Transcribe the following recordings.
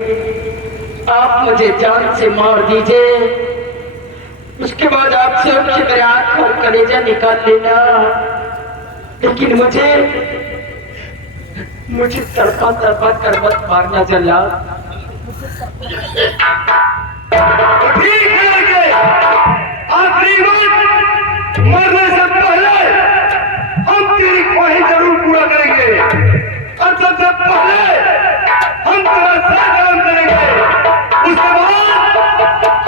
आप मुझे जान से मार दीजिए, उसके बाद आप स्वयं से मेरे आंख और कलेजा निकाल लेना, लेकिन मुझे तड़पा तड़पा कर मत मारना जल्लाद। ठीक है, आखिरी वक्त मरने से पहले हम तेरी ख्वाहिश जरूर पूरा करेंगे और सबसे पहले हम तेरा सर गरम करेंगे, उसके बाद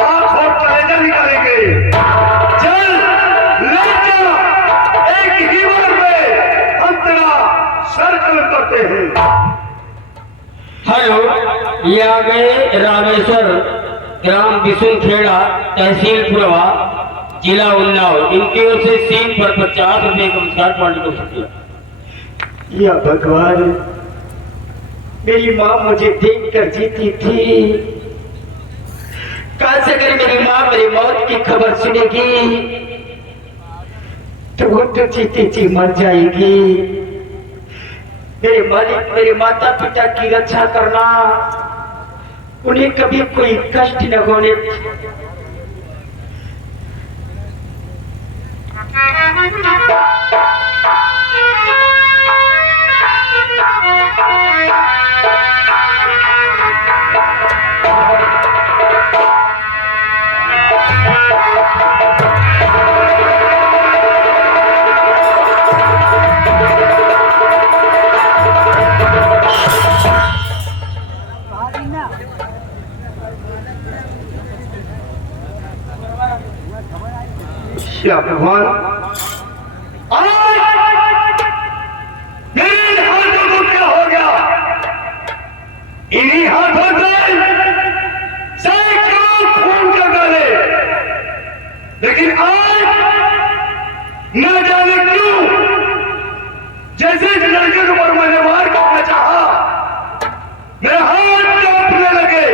आंख और कलेजा निकालेंगे। चल ले जा, एक ही बार में हम तेरा सर गरम करते हैं। हेलो, ये आ गए रामेश्वर, ग्राम बिशुनखेड़ा, तहसील पुरवा, जिला उन्नाव। इनकी ओर से सीन पर 50 रुपए का पुरस्कार पाने को शुक्रिया। या भगवान, मेरी माँ मुझे देख कर जीती थी, काश अगर मेरी माँ मेरी मौत की खबर सुनेगी तो वो तो जीती जी मर जाएगी। मेरे मालिक मेरे माता पिता की रक्षा करना, उन्हें कभी कोई कष्ट न होने। या भगवान, मेरे हाथों को क्या हो गया? इन्हीं हाथों से सैकड़ों खून कर डाले, लेकिन आज न जाने क्यों जैसे इस लड़के को पर मैंने वार करना चाहा, मेरे हाथ कांपने लगे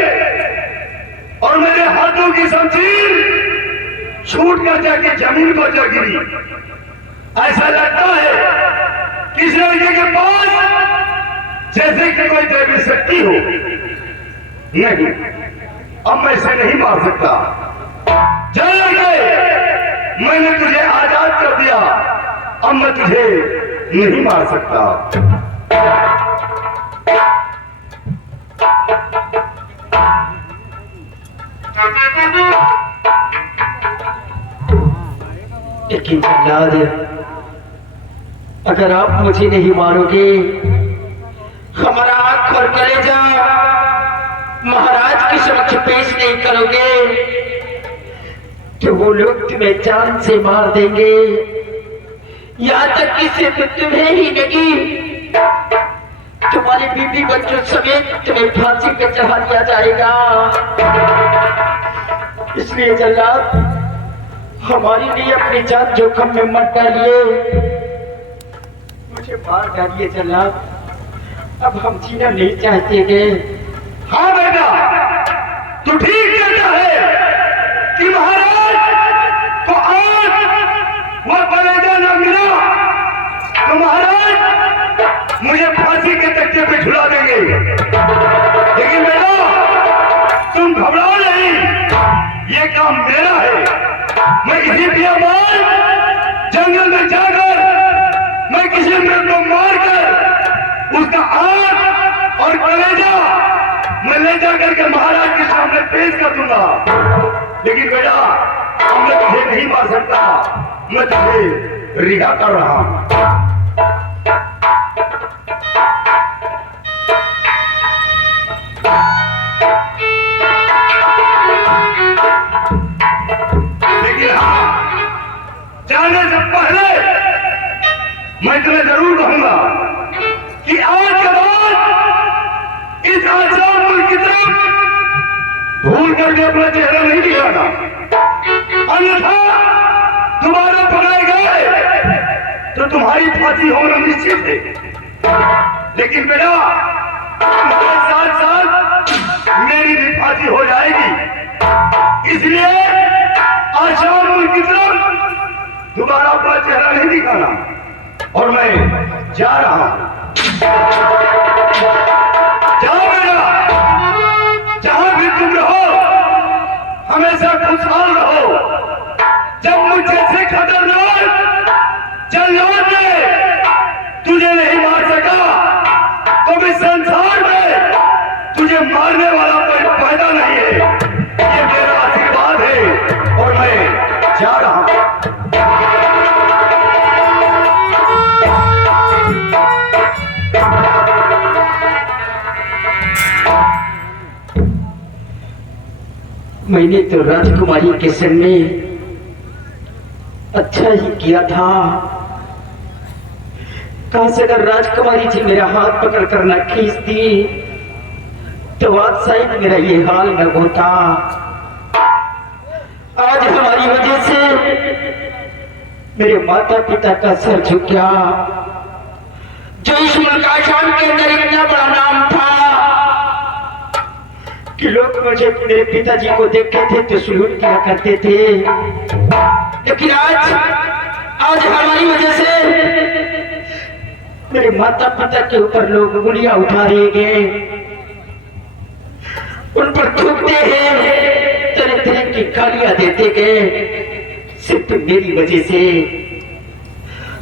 और मेरे हाथों की शमशीर छूट कर जाके जमीन पर जा गिरी। ऐसा लगता है कि इस लड़के के पास जैसे कि कोई दैवी शक्ति हो। नहीं, अब मैं इसे नहीं मार सकता। चल लड़के, मैंने तुझे आजाद कर दिया, अब मैं तुझे नहीं मार सकता। लेकिन जल्लाद, अगर आप मुझे नहीं मारोगे, हमारा आंख और कलेजा महाराज के समक्ष पेश नहीं करोगे, तो वो लोग तुम्हें जान से मार देंगे। यहाँ तक कि सिर्फ तुम्हें ही नहीं, तुम्हारे बीवी बच्चों समेत तुम्हें फांसी पे चढ़ा दिया जाएगा। इसलिए जल्लाद, हमारे लिए अपनी जान जोखिम में मत डालिए, मुझे मार डालिए जल्लाद, अब हम जीना नहीं चाहते गे। हाँ बेटा, तू ठीक कहता है कि महाराज को आज वह कलेजा न मिला तो महाराज मुझे फांसी के तख्ते पे झुला देंगे। लेकिन बेटा, तुम घबराओ नहीं, ये काम मेरा है। मैं किसी बियाबान जंगल में जाकर मैं किसी मृग को मारकर उसका आंख और कलेजा मैं ले जाकर के महाराज के सामने पेश कर दूंगा। लेकिन बेटा, अब मैं तुझे नहीं मार सकता, मैं तुझे रिहा कर रहा हूं। जाने से पहले मैं तुम्हें जरूर कहूंगा कि आज के बाद इस आशापुर की तरफ भूल करके अपना चेहरा नहीं दिखाना, अन्यथा तुम्हारे पकड़े गए तो तुम्हारी फांसी होना निश्चित है। लेकिन बेटा, तुम्हारे साथ साथ मेरी भी फांसी हो जाएगी, इसलिए आशापुर की तरफ दोबारा अपना चेहरा नहीं दिखाना। और मैं जा रहा हूं। जाओ बेटा। मुझे मारने वाला कोई पैदा नहीं है। ये मेरा आशीर्वाद है और मैं जा रहा हूं। मैंने तो राजकुमारी के संग में अच्छा ही किया था। काश अगर राजकुमारी जी मेरा हाथ पकड़ कर न खींचती तो आज शायद मेरा ये हाल न होता। आज हमारी वजह से मेरे माता पिता का सर झुक गया। जो इस मुल्क आसाम के अंदर इतना बड़ा नाम था कि लोग मुझे मेरे पिताजी को देखते थे तो सलूट किया करते थे, लेकिन आज हमारी वजह से मेरे माता पिता के ऊपर लोग उंगलियां उठा रहे गए, उन पर थूकते हैं, तरह तरह की गालियां देते गए, सिर्फ मेरी वजह से।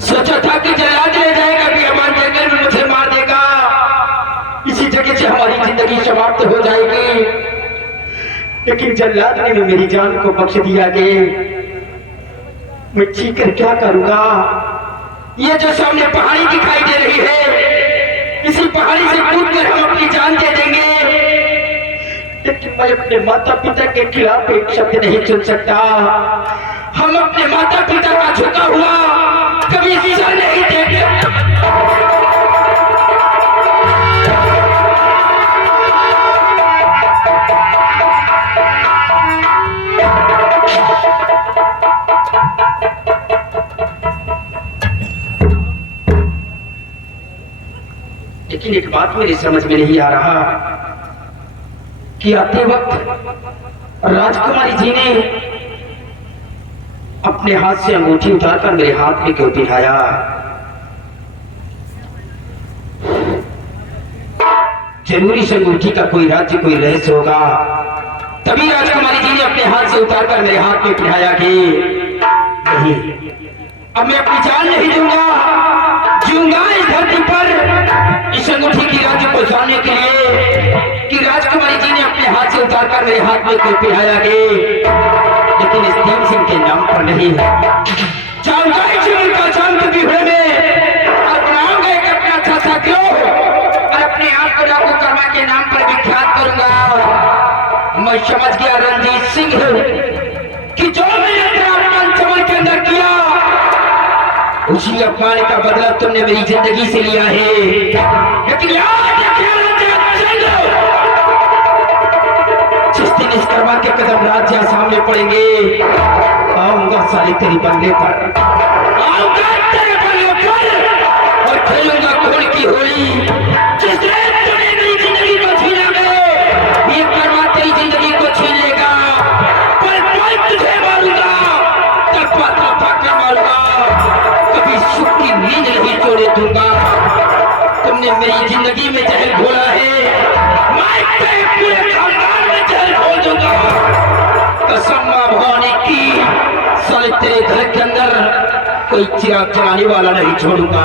सोचा था कि जल्लाद ले जाएगा कि हमारे जंगल में मुझे मार देगा, इसी जगह से हमारी जिंदगी समाप्त हो जाएगी, लेकिन जल्लाद ने मेरी जान को बख्श दिया गे। मैं चीख कर क्या करूंगा? ये जो सामने पहाड़ी दिखाई दे रही है, इसी पहाड़ी से कूद कर हम अपनी जान दे देंगे, लेकिन मैं अपने माता पिता के खिलाफ एक शब्द नहीं चुन सकता। हम अपने माता पिता का झुका हुआ कभी सर नहीं देंगे। लेकिन एक बात मेरी समझ में नहीं आ रहा कि आते वक्त राजकुमारी जी ने अपने हाथ से अंगूठी उतारकर मेरे हाथ में क्यों दिखाया? जरूरी इस अंगूठी का कोई राज्य कोई रहस्य होगा, तभी राजकुमारी जी ने अपने हाथ से उतारकर मेरे हाथ में पिढ़ाया कि नहीं, अब मैं अपनी जान नहीं दूंगा, जीऊंगा इस धरती पर इस अंगूठी की राज्य को जानने के लिए कि राजकुमारी जी ने अपने हाथ से उतारकर मेरे हाथ में क्यों पिढ़ाया कि लेकिन इस देव सिंह के नाम पर नहीं। जाऊंगा इस का जान के बिहड़े में और बनाऊंगा एक अपना अच्छा सा गिरोह और अपने आप को डाकू कर्मा के नाम पर विख्यात करूंगा। मैं समझ गया रणजीत सिंह कि जो मैंने अपमान चमन के अंदर किया उसी अपमान का बदला तुमने मेरी जिंदगी से लिया है, लेकिन जिस दिन इस कर्मा के कदम राज्य सामने पड़ेंगे, आऊंगा साली तेरी बंगले पर, आऊंगा तेरे बंगले पर और खेलूंगा खून की होली। जिस दिन तुमने मेरी जिंदगी को छीना गए, ये कर्मा तेरी जिंदगी को छीन लेगा, पर तुझे मारूंगा, तपा तपा कर मारूंगा, कभी सुख की नींद नहीं तोड़े दूंगा। तुमने मेरी जिंदगी में जहर घोला है, मैं तेरे पूरे खानदान में जहर घोल दूंगा। कसम मां भवानी की, साले तेरे घर के अंदर कोई चिराग जलाने वाला नहीं छोड़ूंगा।